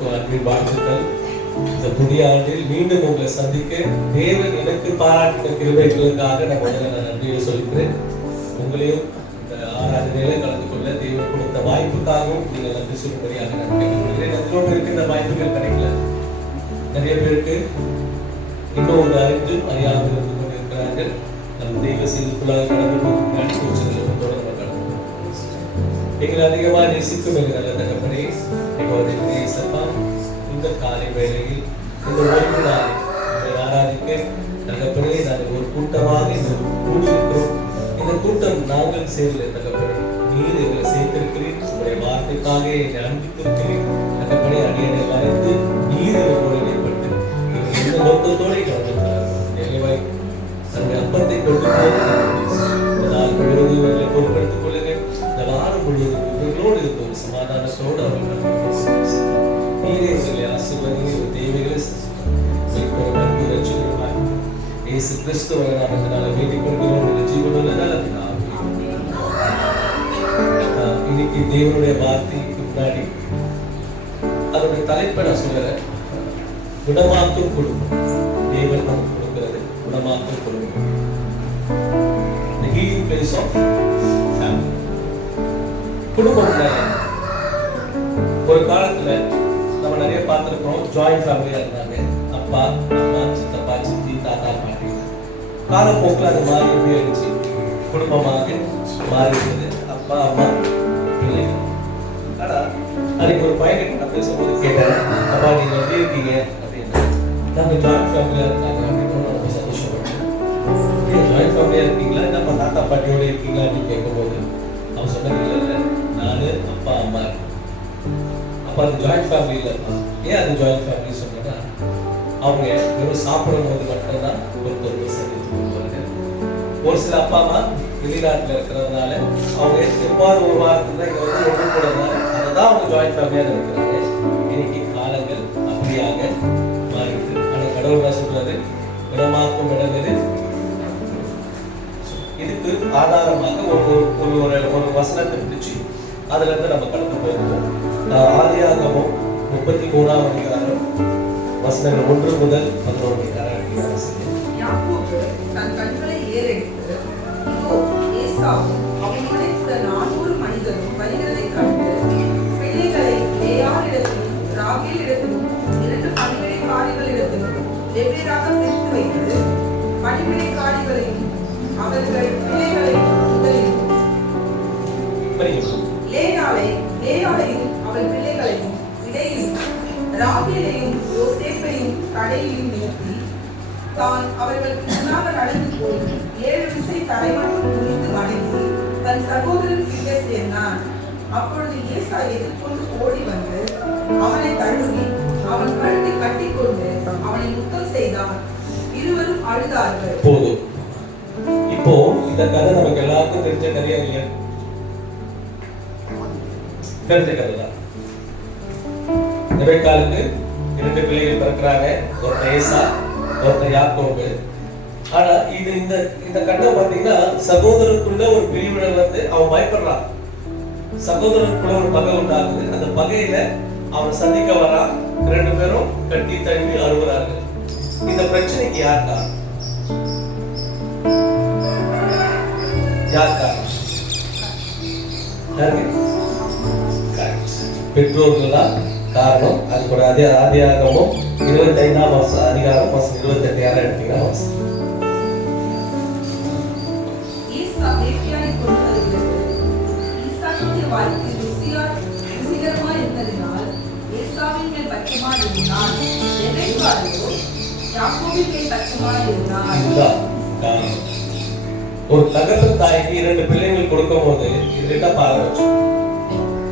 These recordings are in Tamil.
எல்லோருக்கும் அன்பின் வாழ்த்துக்கள். இந்த புதிய ஆண்டில் மீண்டும் உங்களை சந்திக்க தேவன் எனக்கு பாராட்டின கிருபைகளுக்காக நான் முதல்ல நன்றியை சொல்கிறேன். உங்களையும் இந்த ஆராதனையில கலந்து கொள்ள தேவன் கொடுத்த வாய்ப்புக்காகவும் நீங்கள் நன்றி சொல்லும்படியாக நான் கேட்டுக்கொள்கிறேன். அதிலோடு இருக்கின்ற வாய்ப்புகள் கிடைக்கல. நிறைய பேருக்கு இன்னும் ஒரு அறிஞ்சும் அறியாமல் இருந்து கொண்டிருக்கிறார்கள். நம் தெய்வ செய்திக்குள்ளாக கடந்து தொடர்ந்து எங்களை அதிகமாக நேசிக்கும் எங்கள் நல்ல தகப்பனே, எங்களுடைய நேசப்பா, இந்த காலை வேளையில் இந்த ஓய்வு நாளை ஆராதிக்க தகப்பனே நாங்கள் ஒரு கூட்டமாக கூடியிருக்கிறோம். இந்த கூட்டம் நாங்கள் சேரல தகப்பனே, நீர் எங்களை சேர்த்திருக்கிறேன். உங்களுடைய வார்த்தைக்காக என்னை அனுப்பித்திருக்கிறேன் தகப்பனே. அடியனை வரைந்து நீர் எங்களோடு ஏற்பட்டு இந்த நோக்கத்தோடு நிறைவாய் தன்னுடைய அப்பத்தை கொண்டு எங்களை பொருட்படுத்திக் கொள்ளுங்கள். இந்த வாரம் முழுவதும் இவர்களோடு இருந்த ஒரு சமாதானத்தோடு அவர்கள் நீரே எங்களை ஆசீர்வதிங்க. ஒரு தேவைகளை அன்பு ரட்சிக்கிறோம். இயேசு கிறிஸ்துவ நாமத்தினால வேண்டிக் கொள்கிறோம். ஜீவனுள்ள இன்னைக்கு தேவனுடைய வார்த்தைக்கு முன்னாடி அதனுடைய தலைப்பை நான் சொல்லுறேன். குணமாக்கும் குடும்பம். தேவன் நமக்கு கொடுக்கிறது குணமாக்கும் குடும்பம். The healing place of family. குடும்பம்ல ஒரு காலத்துல நம்ம நிறைய பார்த்திருக்கிறோம். ஜாயிண்ட் ஃபேமிலியா இருந்தாங்க. அப்பா அம்மா சித்தப்பா சித்தி தாத்தா பாட்டி. காலப்போக்கில் அது மாறி போயிடுச்சு. குடும்பமாக மாறிடுது. அப்பா அம்மா பிள்ளைகள். ஆனா அதுக்கு ஒரு பையன் நான் பேசும்போது கேட்டேன், அப்பா நீங்க எப்படி இருக்கீங்க அப்படின்னு. நாங்க ஜாயிண்ட் ஃபேமிலியா இருந்தாங்க அப்படின்னு ரொம்ப சந்தோஷப்பட்டேன். ஜாயிண்ட் ஃபேமிலியா இருக்கீங்களா நம்ம தாத்தா பாட்டியோட இருக்கீங்களா அப்படின்னு கேட்கும்போது அவன் சொன்னது இல்லை, நானு அப்பா அம்மா. அப்போ அது ஜாயிண்ட் ஃபேமிலி இல்லைப்பா. ஏன் அது ஜாயிண்ட் ஃபேமிலி சொன்னா, அவங்க வெறும் சாப்பிடும் போது மட்டும்தான் ஒருத்தர் சந்தித்து கொள்வாங்க. ஒரு சில அப்பா அம்மா வெளிநாட்டில் இருக்கிறதுனால அவங்க எப்பாவது ஒரு வாரத்துக்கு தான் இங்கே வந்து ஒன்று போடுறதுனால அதை தான் அவங்க ஜாயிண்ட் ஃபேமிலியாக இருக்கிறாங்க. இன்னைக்கு காலங்கள் அப்படியாக மாறிடுது. ஆனால் கடவுள் என்ன சொல்றாரு, இடமாக்கும் இடமெது. இதுக்கு ஆதாரமாக ஒரு வசனத்தை பிடிச்சு அதுல இருந்து நம்ம கடந்து போகிறோம். ஆதியாகமம் 33ஆம் அதிகாரம் வசனங்கள் 1 முதல் 11 யாக்கோபு தன் கண்களை ஏறெடுத்து, இதோ ஏசாவும் அவனோடே கூட 400 மனிதரும் வருகிறதைக் கண்டு, பிள்ளைகளை லேயாளிடத்திலும் ராகேலிடத்திலும் 2 பணிவிடைக்காரிகளிடத்திலும் வெவ்வேறாக பிரித்து வைத்து, பணிவிடைக்காரிகளையும் அவர்கள் பிள்ளைகளையும் முதலில் லேயாளையும் அவள் பிள்ளைகளையும் இடையிலும் ராகேலையும் யோசேப்பையும் கடையிலும் நிறுத்தி, தான் அவர்களுக்கு முன்னாக நடந்து போய் 7 விசை தரைமட்டம் குனிந்து வணங்கி தன் சகோதரன் கிட்டே சேர்ந்தான். அப்பொழுது ஏசா எதிர்கொண்டு ஓடி வந்து அவனை தழுவி அவன் கழுத்தை கட்டிக்கொண்டு அவனை முத்தம் செய்தான். இருவரும் அழுதார்கள். போதும். இப்போ இந்த கதை நமக்கு எல்லாருக்கும் தெரிஞ்ச கதையா இல்லையா? தெரிஞ்ச கதை தான். ரெபெக்காளுக்கு 2 பிள்ளைகள் பிறக்கிறாங்க. ஒருத்தர் ஏசா, ஒருத்தர் யாக்கோபு. ஆனா இது இந்த கட்டம் பாத்தீங்கன்னா சகோதரருக்குள்ள ஒரு பிரிவினை வந்து அவன் பயப்படுறான். சகோதரருக்குள்ள ஒரு பகை உண்டாகுது. அந்த பகையில அவன் சந்திக்க வரான். 2 பேரும் கட்டி தழுவி அழுகுறார்கள். இந்த பிரச்சனைக்கு யார் காரணம்? பெற்றோர்கள் தான் காரணம். அது கூட அதே ஆதியாகமம் 25ஆம் அதிகாரம் 28 யாரை எடுத்தீங்கன்னா ஒரு தகப்பன் தாய்க்கு 2 பிள்ளைகள் கொடுக்கும் போது இது என்ன பாரபட்சம்?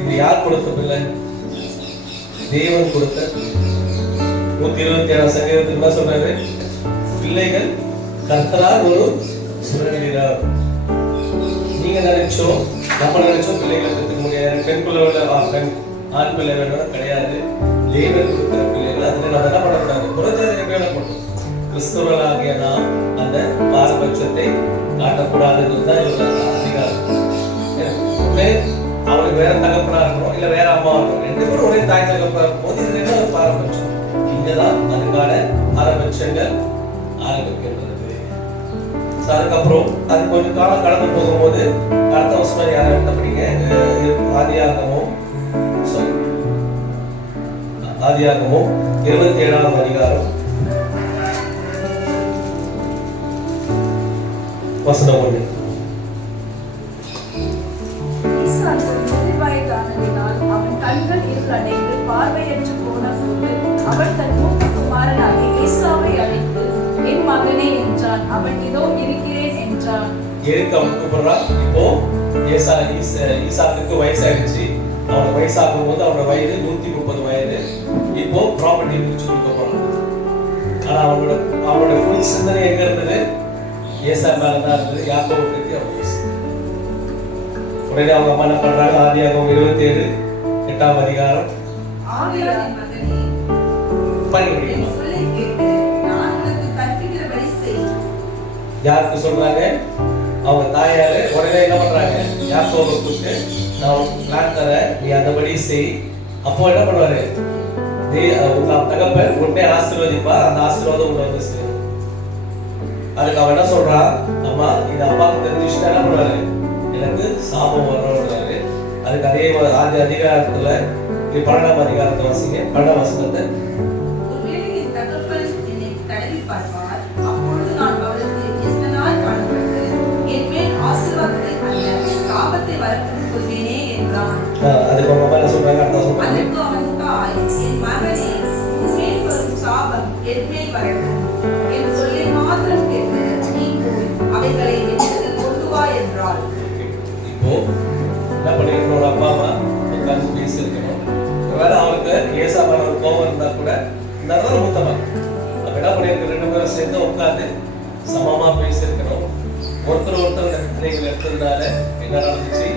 இது யார் கொடுத்த பிள்ளை? தேவன் கொடுத்த. 127 சங்கீதத்தில் என்ன சொல்றாரு? பிள்ளைகள் கர்த்தரால் ஒரு சுரண்டினார். நீங்க நினைச்சோம், நம்ம நினைச்சோம் பிள்ளைகளை பெற்றுக்க முடியாது. பெண் பிள்ளை ஆண் பிள்ளை வேணும் கிடையாது. தேவன் கொடுக்கிற பிள்ளைகள் அதுல நம்ம என்ன பண்ணக்கூடாது? புறஜாதியை வேலை பண்ணும். கிறிஸ்தவர்களாகிய நாம் அந்த பாரபட்சத்தை காட்டக்கூடாதுதான் இவங்க அதிகாரம். அவனுக்கு வேற தகப்பனா இருக்கணும், இல்ல வேற அம்மா இருக்கணும். 2 பேரும் ஒரே தாய் தகப்பா இருக்கும் போது இதுல என்ன அதுக்கப்புறம் அது கொஞ்சம் காலம் கடந்து போகும்போது அடுத்த வருஷம் யாரை எடுத்தபடிங்க ஆதியாகமும் 27ஆம் அதிகாரம் வசனம் 1. அவன் கண்கள் இருளடைந்து பார்வையற்று போன போது அவன் தன் மூத்த குமாரனாகிய ஏசாவை அழைத்து, என் மகனே என்றான். அவன் இதோ இருக்கிறேன் என்றான். அவன் கூப்பிடுறான். இப்போ ஈசாக்குக்கு வயசாயிடுச்சு. அவனுக்கு வயசாகும் போது அவனோட வயது 130 வயது. இப்போ ப்ராப்பர்ட்டி பிரிச்சு கொடுக்க போறான். ஆனா அவனோட ஃபுல் சிந்தனை எங்க இருந்தது? ஏசா மேலதான் இருந்தது. யாக்கோபை பத்தி அவன் உடனே அவங்க அம்மா என்ன பண்றாங்க? ஆதியாகமம் 27:8ஆம் அதிகாரம் ஆகையால் மகனே, பண்ணி முடியுமா? சொல்லை கேட்டு நான் உனக்கு கற்பிக்கிறபடி செய். யாருக்கு சொல்றாங்க? அவங்க தாயாரு. உடனே என்ன பண்றாங்க? யாக்கோபை கூப்பிட்டு, நான் உனக்கு பிளான் தரேன், நீ அந்தபடி செய். அப்போ என்ன பண்ணுவாரு? உங்க தகப்பன் உடனே ஆசீர்வதிப்பா, அந்த ஆசீர்வாதம் உங்களை வந்து சேரும். அதுக்கு அவன் என்ன சொல்றான்? அம்மா, இது அப்பாவுக்கு தெரிஞ்சுச்சுன்னா என்ன பண்ணுவாரு? எனக்கு சாபம் வர்றாரு. அதுக்கு அதே ஆதி அதிகாரத்துல 12ஆம் அதிகாரத்தை வாசிங்க. 12ஆம் வசனத்தை. ஒருவேளை என் தகப்பன் என்னை தடவி பார்ப்பார், அப்பொழுது நான் அவருக்கு எத்தனால் காணப்பட்டு என் மேல் ஆசீர்வாதத்தை அல்ல சாபத்தை வரப்பட்டு கொள்வேனே என்றான். அதுக்கு அவங்க அம்மா என்ன சொல்றாங்க? அடுத்த சொல்றாங்க. அதற்கு அவன் தாய், என் மகனே, உன் மேல் வரும் சாபம் என் மேல் வரட்டும். என் சொல்லை மாத்திரம் கேட்டு நீ போய் அவைகளை என்னிடத்தில் கொண்டு வா என்றாள். இப்போ என்ன பண்ணிருக்கணும்? அப்பா அம்மா உட்கார்ந்து பேசியிருக்கணும். ஒருவேளை அவனுக்கு ஏசாமான ஒரு கோபம் இருந்தா கூட இந்த மூத்தமா அப்ப என்ன பண்ணிருக்கு? 2 பேரும் சேர்ந்து உட்கார்ந்து சமமா பேசியிருக்கணும். ஒருத்தர் இந்த பிரச்சனைகள் எடுத்ததுனால என்ன நடந்துச்சு?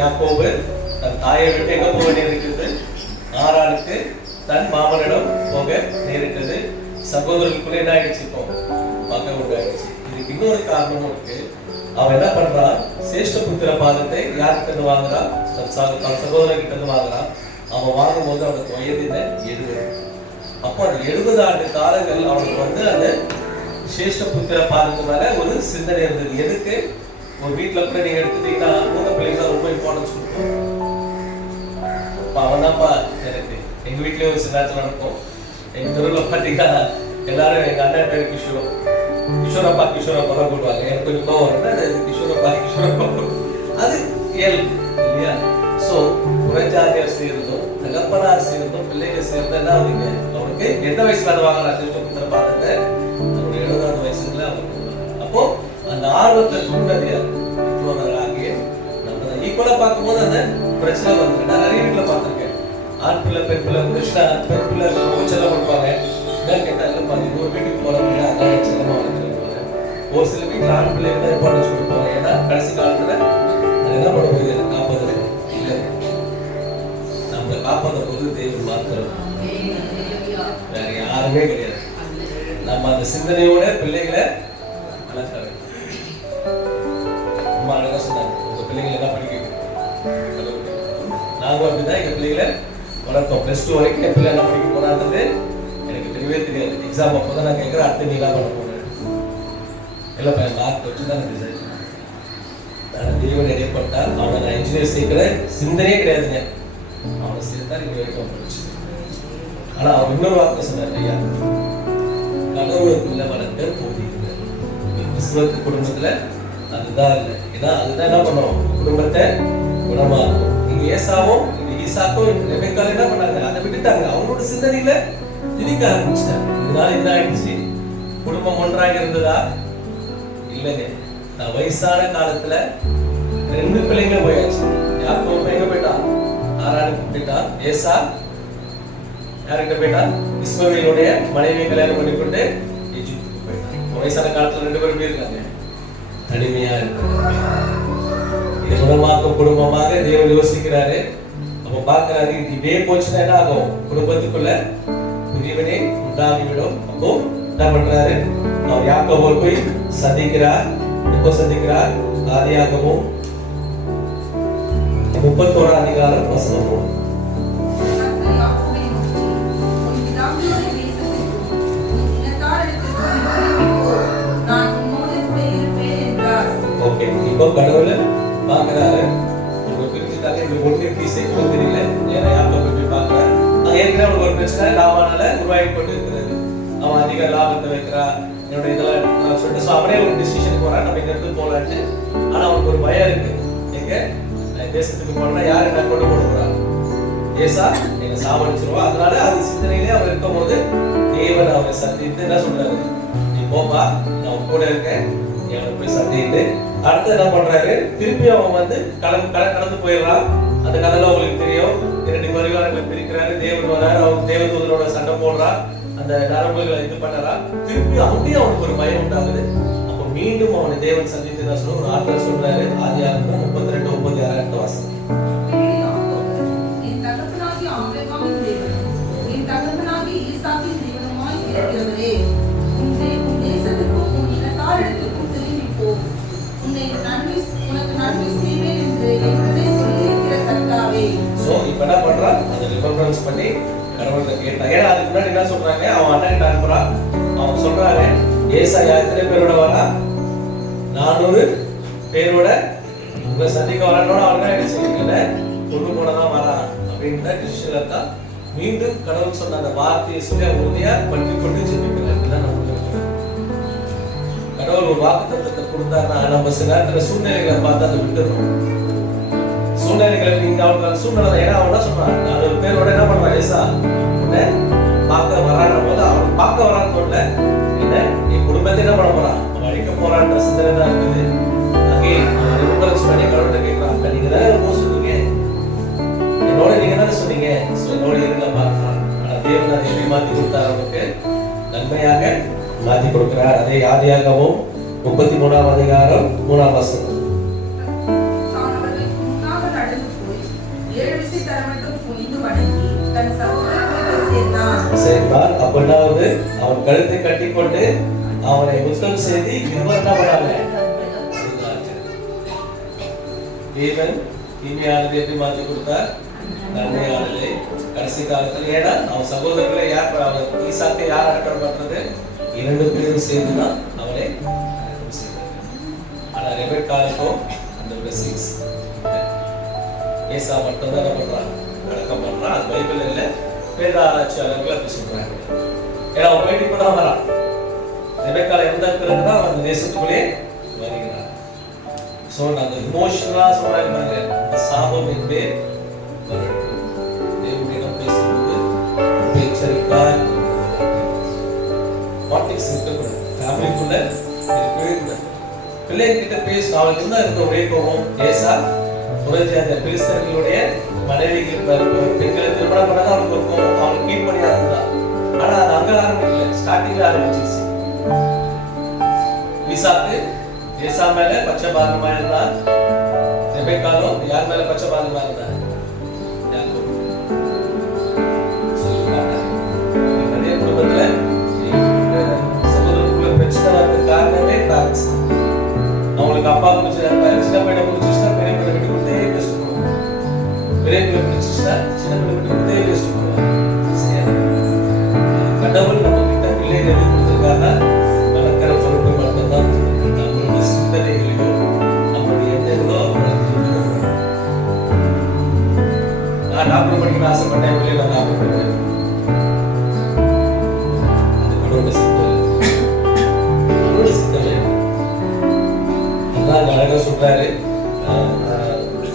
யாக்கோபு தன் தாயை விட்டு எங்க போக நேரிட்டது? ஆரானுக்கு தன் மாமனிடம் போக நேரிட்டது. சகோதரர்களுக்குள்ள என்ன ஆயிடுச்சு? இப்போ பகை உண்டாயிடுச்சு. இதுக்கு இன்னொரு காரணமும் இருக்கு. அவன் என்ன பண்றான்? சேஷ்ட புத்திர பாதத்தை யார்கிட்ட இருந்து வாங்குறான்? தன் சகோதரர்கிட்ட இருந்து வாங்குறான். அவன் வாங்கும்போது அவனுக்கு வயது 70. அப்போ அந்த 70 ஆண்டு காலங்கள் அவனுக்கு வந்து அந்த சேஷ்ட புத்திர பாதத்து மேல ஒரு சிந்தனை இருந்தது. எதுக்கு? ஒரு வீட்டுல கூட நீங்க எடுத்துட்டீங்கன்னா மூத்த பிள்ளைங்க தான் ரொம்ப இம்பார்ட்டன்ஸ் கொடுப்போம். அவன் தான்ப்பா எனக்கு. எங்க வீட்லயே ஒரு சின்ன நடக்கும். எங்க தெருவில் பார்த்தீங்கன்னா எல்லாரும் எங்க அண்ணன் பேரு கிஷோரப்பா தான் கூடுவாங்க. எனக்கு கொஞ்சம் கோவம் வருது. கிஷோரப்பா அது இயல்பு இல்லையா? ஸோ புறஜாதியார் சேர்ந்தோம், தகப்பனார் சேர்ந்தோம், பிள்ளைகள் சேர்ந்தா என்ன ஆகுதுங்க? அவனுக்கு எந்த வயசுல அதை வாங்கலாம்? சிஸ்டம் பார்த்ததை அவருடைய 70ஆவது வயசுல அவனுக்கு. அப்போ அந்த ஆர்வத்தை தூண்டது ஆகிய நம்ம ஈக்குவலா பார்க்கும்போது அந்த பிரச்சனை வந்து நான் நிறைய வீட்டுல பார்த்திருக்கேன். ஆண் பிள்ளை பெண் பிள்ளை கிருஷ்ணா பெண் பிள்ளை செல்லம் கொடுப்பாங்க. என்ன கேட்டாலும் பாத்தீங்க ஒரு வீட்டுக்கு போறவங்க அதான் செல்லமா வளர்த்துருப்பாங்க. ஒரு சில வீட்டுல ஆண் பிள்ளைங்க தான் இம்பார்ட்டன்ஸ் கொடுப்பாங்க. ஏன்னா கடைசி காலத்துல அது என்ன பண்ண போகுது? காப்பாற்ற இல்லை, நம்ம காப்பாற்ற போது தெய்வம் மாத்திரம், வேற யாருமே கிடையாது. நம்ம அந்த சிந்தனையோட பிள்ளைகளை வளர்க்க வேண்டும். அம்மா அழகா சொன்னாங்க, உங்க பிள்ளைங்களை என்ன படிக்க நாங்களும் அப்படிதான் எங்க பிள்ளைகளை வளர்த்தோம். +2 வரைக்கும் என் பிள்ளை என்ன படிக்க போறான்றது எனக்கு தெரியவே தெரியாது. எக்ஸாம் அப்போதான் நான் கேட்குறேன், அடுத்து நீ என்ன பண்ண போறேன்? இல்லை பையன் மார்க் வச்சு தான் எனக்கு டிசைட். நான் தெளிவன் இடைப்பட்டால் அவனை நான் இன்ஜினியர் சேர்க்கிற சிந்தனையே கிடையாதுங்க. அவனை சேர்த்தா இங்கே வரைக்கும் படிச்சு. ஆனா அவன் இன்னொரு வார்த்தை சொன்னார், ஐயா கடவுளுக்குள்ள வளர்க்க போகிறீங்க. கிறிஸ்துவ குடும்பத்துல அதுதான் இல்லை. ஏன்னா அதுதான் என்ன பண்ணும்? குடும்பத்தை குணமாக்கும். இங்க ஏசாவும் ஈசாக்கும் ரெபெக்காவும் என்ன பண்ணாங்க? அதை விட்டுட்டாங்க. அவங்களோட சிந்தனையில திணிக்க ஆரம்பிச்சிட்டாங்க. இதனால என்ன ஆயிடுச்சு? குடும்பம் ஒன்றாக இருந்ததா? இல்லைங்க. நான் வயசான காலத்துல 2 பிள்ளைங்க போயாச்சு. யாக்கோபு எங்க போயிட்டான்? ஆரானுக்கு போயிட்டான். ஏசா யார்கிட்ட போயிட்டான்? இஸ்மவேலுடைய மனைவியை கல்யாணம் பண்ணிக்கொண்டு எகிப்துக்கு போயிட்டான். வயசான காலத்துல 2 பேரும் இருக்காங்க. தனிமையா இருக்காங்க. இது குணமாக்கும் குடும்பமாக தேவன் யோசிக்கிறாரு. அப்ப பாக்குறாரு, இதே போச்சுன்னா என்ன ஆகும்? குடும்பத்துக்குள்ள பிரிவினை உண்டாகிவிடும். அப்போ என்ன பண்றாரு? அவர் யாக்கோபை போய் சந்திக்கிறார். எப்போ சந்திக்கிறார்? ஆதியாகமம் 31ஆம் அதிகாரம் வசனம் 3. நான் உன்னோடு கூட ஏற்கனவே அவனுக்கு ஒரு பிரச்சனை லாபானால உருவாகி கொண்டு இருக்கிறது. அவன் அதிக லாபத்தை வைக்கிறான், என்னோட இதெல்லாம் சொல்லிட்டு அவனே ஒரு டிசிஷன் போறான், நம்ம இங்க இருந்து போலான்ட்டு. ஆனா அவனுக்கு ஒரு பயம் இருக்கு, எங்க தேசத்துக்கு போனா யாரு நான் கொண்டு போட போறான், ஏசா எங்க சாவடிச்சிருவா. அதனால அது சிந்தனையிலே அவர் இருக்கும் போது தேவன் அவரை சந்தித்து என்ன சொல்றாரு, நீ போப்பா, நான் கூட இருக்கேன், அவனை போய் சந்திட்டு அடுத்து என்ன பண்றாரு, திருப்பி அவன் வந்து கடந்து போயிடுறான். அந்த கதையில உங்களுக்கு தெரியும், 2 பரிவாரங்களை பிரிக்கிறாரு, தேவன் வராரு, அவன் தேவதூதரோட சண்டை போடுறான், அந்த நரம்புகளை இது பண்ணறான். திருப்பி அப்படியே அவனுக்கு ஒரு பயம் உண்டாகுது. அப்போ மீண்டும் அவனை தேவன் சந்தித்து தான் சொல்ல ஒரு ஆற்றல் சொல்றாரு. ஆதியாகமம் 32:36 வாசனம். என் தகப்பனாகிய ஆபிரகாமின் தேவன், என் தகப்பனாகிய ஈசாக்கின் தேவனுமாய் இருக்கிறவரே, உன் தேசத்துக்கும் உன் இனத்தாரிடத்துக்கும் திரும்பி போ, உனக்கு நன்மை செய்வேன் என்று என்னுடனே சொல்லியிருக்கிற கர்த்தாவே. சோ இப்ப என்ன பண்றான், அதை ரிமெம்பரன்ஸ் பண்ணி கடவுள்கிட்ட கேட்டான். ஏன்னா அதுக்கு முன்னாடி என்ன சொல்றாங்க, அவன் அண்ணன் அனுப்புறான். அவன் சொல்றாரு, ஏசாயா எத்தனை பேரோட வரா, 400 பேரோட உங்களை சந்திக்க வரணும்னு அவன் என்ன செய்யல, கொண்டு போனதான் வரான் அப்படின்ற டிசிஷன்ல தான். மீண்டும் கடவுள் சொன்ன அந்த வார்த்தையை சொல்லி அவன் உறுதியா பற்றி கொண்டு ஜெபிக்கிறார். இதுதான் நமக்கு கடவுள் ஒரு வாக்குத்தத்தத்தை கொடுத்தாருன்னா நம்ம சில நேரத்துல சூழ்நிலைகளை பார்த்து அதை விட்டுறோம். சூழ்நிலைகளை நீங்க அவனுக்கு சூழ்நிலை, ஏன்னா அவன் தான் சொன்னான், 400 பேரோட என்ன பண்றான், ஏசா உன்னை பார்க்க வரான்ற போது அவன் பார்க்க வரான்னு சொல்ல, என்ன நீ குடும்பத்தை என்ன பண்ண போறான், அவன் அழிக்க போறான்ற சிந்தனை தான் இருக்குது. அங்கே ரிமெம்பரன்ஸ் பண்ணி கடவுள்கிட்ட கேட்கறான், நீங்க தானே போக சொன்னீங்க, என்னோட நீங்க தானே சொன்னீங்க, என்னோட இருந்த பார்க்கலாம். ஆனா தேவன் அதை எப்படி மாத்தி கொடுத்தார், அவனுக்கு நன்மையாக மாத்தி கொடுக்கிறார். அதே ஆதியாகமம் 33ஆம் அதிகாரம் 3ஆம் வசனம். அப்படின்னாவது அவன் கழுத்தை கட்டிக்கொண்டு அவனை முத்தம் செய்து இவர் என்ன பண்ணாங்க, தேவன் தீமையானதை எப்படி மாற்றி கொடுத்தார், நன்மையானதை கடைசி காலத்தில். ஏன்னா அவன் சகோதரர்களை யார், அவன் ஈசாக்கை யார் அடக்கம் பண்றது, 2 பேரும் சேர்ந்துதான் அவனை அடக்கம் செய்தார். ஆனா ரெபெக்காவுக்கும் அந்த பிளெஸிங்ஸ் ஏசா மட்டும் தான் என்ன பண்றான், அடக்கம் பண்றான். அது பைபிள் இல்ல, வேத ஆராய்ச்சியாளர்கள் அப்படி சொல்றாங்க. ஏன்னா அவன் போயிட்டு கூட வரான், ரெபெக்கால எந்த பிறகுதான் அவன் அந்த தேசத்துக்குள்ளே வருகிறான். சோ அந்த இமோஷனலா சொல்றாங்க, அந்த சாபம் என்பே தேவனிடம் பேசும்போது எச்சரிக்காய் பாலிடிக்ஸ் இருக்கக்கூடாது, ஃபேமிலிக்குள்ள இருக்கவே கூடாது. பிள்ளைகிட்ட பேச அவளுக்கு இருந்தா இருக்க ஒரே கோபம், ஏசா புரட்சி அந்த பிலிஸ்தர்களுடைய மனைவிக்கு பெண்களை திருமணம் பண்ணதான் அவனுக்கு ஒரு கோபம், அவனுக்கு கீழ்படியா இருந்தான். ஆனா அது அங்க ஆரம்பிக்கல, ஸ்டார்டிங்ல ஆரம்பிச்சிருச்சு. ஈசாக்கு ஏசா மேல பட்சபாதமா இருந்தான், ரெபெக்காலும் யார் மேல பட்சபாதமா இருந்தா, நிறைய குடும்பத்துல சகோதரருக்குள்ள பிரச்சனை வரது காரணமே பேரண்ட்ஸ். அவங்களுக்கு அப்பா பிடிச்ச சின்ன பையனை பிடிச்சிச்சுன்னா பெரிய பையனை விட்டு கொடுத்தே பேசிட்டு போவாங்க, பெரிய பையனை பிடிச்சிச்சுன்னா சின்ன பையனை விட்டு கொடுத்தே பேசிட்டு போவாங்க. கடவுள் நம்ம கிட்ட பிள்ளை எழுதி கொடுத்துருக்காங்க, வளர்க்கிற பொறுப்பு மட்டும்தான். நம்மளுடைய சிந்தனைகளையோ நம்மளுடைய எண்ணங்களோ நான் டாக்டர் படிக்கணும்னு ஆசைப்பட்டேன், பிள்ளைகளை நான் டாக்டர் படிக்கிறேன், அது கடவுளோட சிந்தனை, கடவுளோட சிந்தனை. அதான் அழகா சொல்றாரு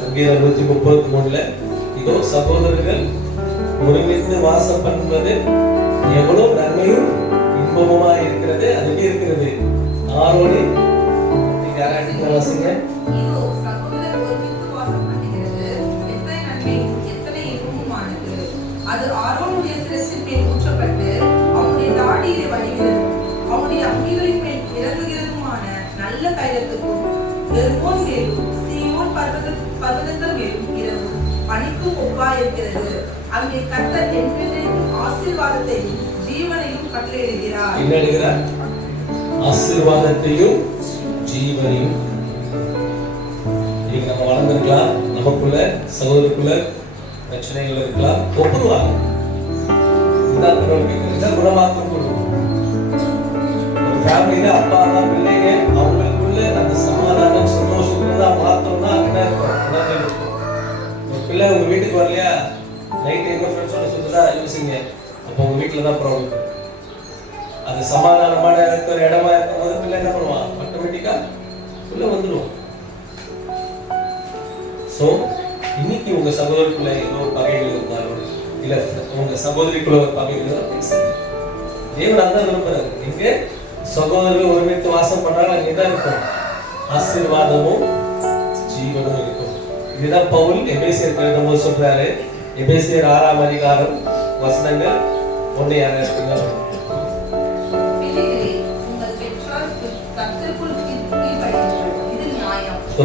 சங்கீதம் 133 இதோ சகோதரர்கள் ஒருமித்து வாசம் பண்ணுவது எவ்வளவு நன்மையும் இன்பமுமா இருக்கிறது. அது எப்படி இருக்கிறது, ஆரோனி வாசிங்க. இதோ சகோதரர் ஒருமித்து வாசம் பண்ணுகிறது எத்தனை நன்மையும் எத்தனை இன்பமுமானது. அது ஆரோனுடைய சிரசின் மேல் ஊற்றப்பட்டு அவனுடைய தாடியிலே வடிகிறது, அவனுடைய அங்கிகளின் மேல் இறங்குகிறதுமான நல்ல தைலத்துக்கும் எர்மோன் மேலும் சீயோன் பர்வதங்கள் மேலும் இரவு பனிக்கு ஒப்பாயிருக்கிறது. அங்கே கர்த்தர் என்றென்றைக்கும் ஆசீர்வாதத்தையும் ஜீவனையும் கட்டளையிடுகிறார். என்ன ஆசீர்வாதத்தையும் ஜீவனையும். நீங்க நம்ம வளர்ந்துருக்கலாம், நமக்குள்ள சகோதரருக்குள்ள பிரச்சனைகள் இருக்கலாம், ஒப்புருவாங்க. இதுதான் கடவுள் கேட்கிறது, குணமாக்கம் கொடுக்கும். ஒரு ஃபேமிலியில அப்பா அம்மா பிள்ளைங்க அவங்களுக்குள்ள அந்த சமாதானம் சந்தோஷம் இருந்தா மாத்தம்னா என்ன இருக்கும், ஒரு பிள்ளை உங்க வீட்டுக்கு வரலையா, நைட் எங்க ஃப்ரெண்ட்ஸோட சுற்றுலா யோசிங்க, அப்போ உங்க வீட்டில் தான் ப்ராப்ளம். அது சமாதானமான இருக்கிற இடமா இருக்கும்போது பிள்ளை என்ன பண்ணுவான், ஆட்டோமேட்டிக்கா உள்ள வந்துடும். ஸோ இன்னைக்கு உங்க சகோதரிக்குள்ள ஏதோ பகைகள் இருந்தாலும், இல்ல உங்க சகோதரிக்குள்ள ஒரு பகைகள் பேசுங்க. தேவன் அதான் விரும்புறாரு. எங்க சகோதரர்கள் ஒருமித்து வாசம் பண்றாங்க, அங்கேதான் இருக்கும் ஆசீர்வாதமும் ஜீவனும் இருக்கும். இதுதான் பவுல் எபேசியர் எழுதும்போது சொல்றாரு. எபேசியர் 6ஆம் அதிகாரம் வசனங்கள் 1-6 இருக்குங்க.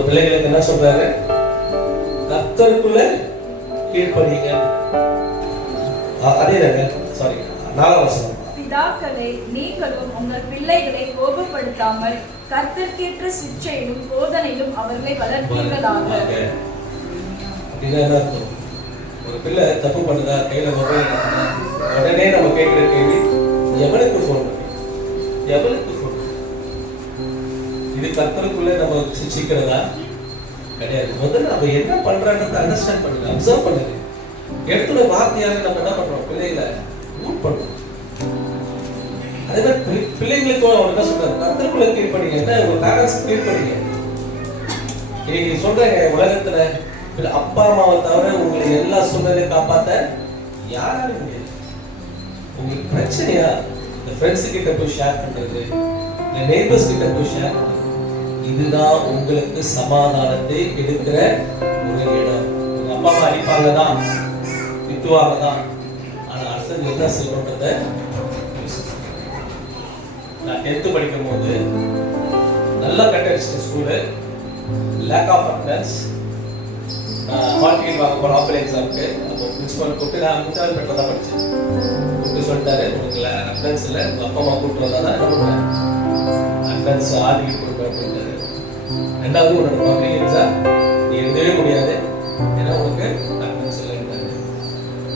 பிள்ளைகளுக்கு என்ன சொல்றாரு, கர்த்தருக்குள்ள கீழ்ப்படிங்க. அதே சாரி 4ஆம் வசனம். பிதாக்களே, நீங்களும் உங்கள் பிள்ளைகளை கோபப்படுத்தாமல் கர்த்தருக்கேற்ற சிட்சையிலும் போதனையிலும் அவர்களை வளர்ப்பீர்களாக. அப்படின்னா என்ன அர்த்தம்? ஒரு பிள்ளை தப்பு பண்ணுதா, கையில மொபைல் உடனே நம்ம கேட்கிற கேள்வி, எவனுக்கு ஃபோன் பண்ணி, எவனுக்கு ஃபோன்? இது கர்த்தருக்குள்ள நம்ம சிக்கிறதா கிடையாது. முதல்ல நம்ம என்ன பண்றான்றதை அண்டர்ஸ்டாண்ட் பண்ணுங்க, அப்சர்வ் பண்ணுங்க. எடுத்துட வார்த்தையாக நம்ம என்ன பண்றோம், பிள்ளைகளை ரூட் பண்றோம். அதே மாதிரி பிள்ளைங்களுக்கு அவர் என்ன சொல்றாரு, கர்த்தருக்குள்ள கீழ்ப்படிங்க. என்ன ஒரு பேரண்ட்ஸ் கீழ்ப்படிங்க. இன்னைக்கு சொல்றேங்க, உலகத்துல அப்பா அம்மாவை தவிர உங்களை எல்லா சூழ்நிலையும் காப்பாத்த யாராலும் முடியாது. உங்களுக்கு பிரச்சனையா, இந்த ஃப்ரெண்ட்ஸ் கிட்ட போய் ஷேர் பண்றது, இந்த நெய்பர்ஸ் கிட்ட போய் ஷேர் பண்றது, இதுதான் உங்களுக்கு சமாதானத்தை எடுக்கிற ஒரு இடம். உங்க அப்பா அம்மா அடிப்பாங்க தான், திட்டுவாங்க தான், ஆனா அடுத்தது என்ன செய்யணுன்றத நான் 10th படிக்கும் போது நல்லா கட்டடிச்சிட்ட school, lack of attendance. Hall ticket வாங்க போன ஆஃபர் எக்ஸாமுக்கு. அப்போ பிரின்சிபல் கூப்பிட்டு, நான் முன்னாள் பெற்ற தான் படித்தேன், கூப்பிட்டு சொல்லிட்டாரு, உங்களுக்கு அட்டெண்டன்ஸ் இல்லை, உங்கள் அப்பா அம்மா கூப்பிட்டு வந்தா தான் என்ன பண்ணுவேன், அட்டெண்டன்ஸ் ஹால் டிக்கெட் கொடுப்பேன் அப்படின்ட்டாரு. ரெண்டாவது, உன்னோட பப்ளிக் எக்ஸாம் நீ எழுதவே முடியாது, ஏன்னா உங்களுக்கு அட்டெண்டன்ஸ் இல்லைன்றாரு.